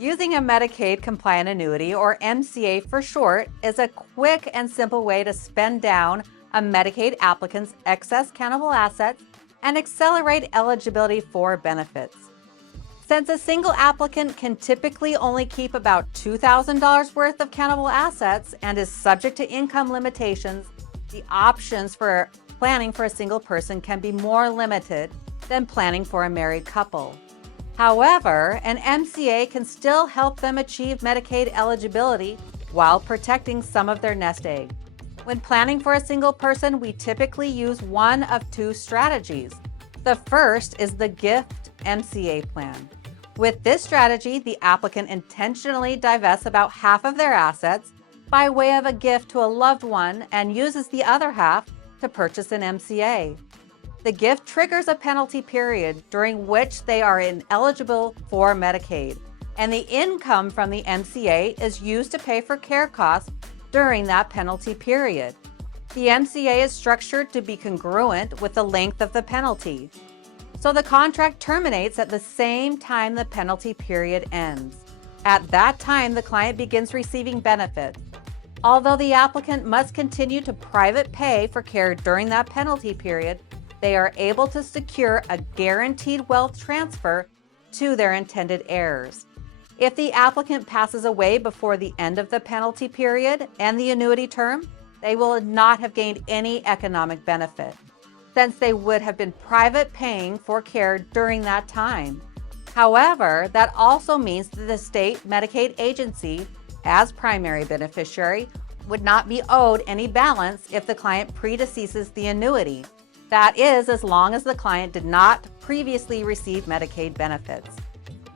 Using a Medicaid Compliant Annuity, or MCA for short, is a quick and simple way to spend down a Medicaid applicant's excess countable assets and accelerate eligibility for benefits. Since a single applicant can typically only keep about $2,000 worth of countable assets and is subject to income limitations, the options for planning for a single person can be more limited than planning for a married couple. However, an MCA can still help them achieve Medicaid eligibility while protecting some of their nest egg. When planning for a single person, we typically use one of two strategies. The first is the gift MCA plan. With this strategy, the applicant intentionally divests about half of their assets by way of a gift to a loved one and uses the other half to purchase an MCA. The gift triggers a penalty period during which they are ineligible for Medicaid, and the income from the MCA is used to pay for care costs during that penalty period. The MCA is structured to be congruent with the length of the penalty, so the contract terminates at the same time the penalty period ends. At that time, the client begins receiving benefits. Although the applicant must continue to private pay for care during that penalty period, they are able to secure a guaranteed wealth transfer to their intended heirs. If the applicant passes away before the end of the penalty period and the annuity term, they will not have gained any economic benefit, since they would have been private paying for care during that time. However, that also means that the state Medicaid agency, as primary beneficiary, would not be owed any balance if the client predeceases the annuity. That is, as long as the client did not previously receive Medicaid benefits.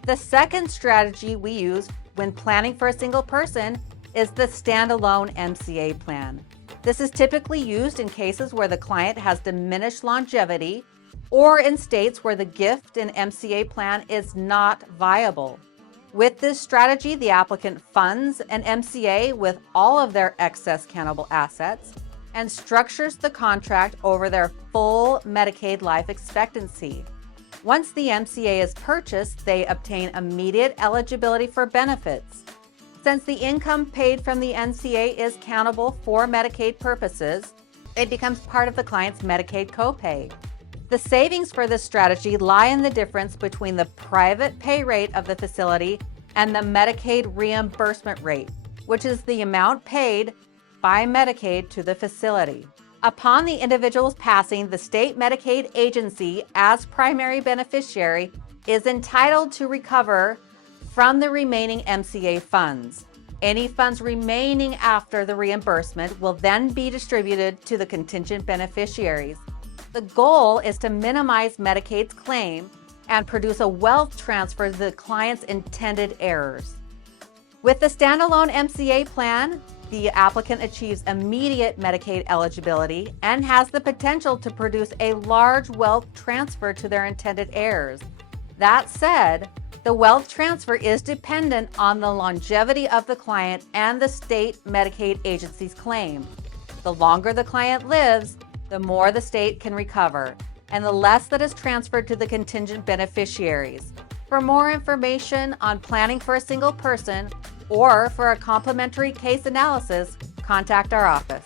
The second strategy we use when planning for a single person is the standalone MCA plan. This is typically used in cases where the client has diminished longevity or in states where the gift and MCA plan is not viable. With this strategy, the applicant funds an MCA with all of their excess countable assets and structures the contract over their full Medicaid life expectancy. Once the MCA is purchased, they obtain immediate eligibility for benefits. Since the income paid from the MCA is countable for Medicaid purposes, it becomes part of the client's Medicaid copay. The savings for this strategy lie in the difference between the private pay rate of the facility and the Medicaid reimbursement rate, which is the amount paid by Medicaid to the facility. Upon the individual's passing, the state Medicaid agency, as primary beneficiary, is entitled to recover from the remaining MCA funds. Any funds remaining after the reimbursement will then be distributed to the contingent beneficiaries. The goal is to minimize Medicaid's claim and produce a wealth transfer to the client's intended heirs. With the standalone MCA plan, the applicant achieves immediate Medicaid eligibility and has the potential to produce a large wealth transfer to their intended heirs. That said, the wealth transfer is dependent on the longevity of the client and the state Medicaid agency's claim. The longer the client lives, the more the state can recover, and the less that is transferred to the contingent beneficiaries. For more information on planning for a single person or for a complimentary case analysis, contact our office.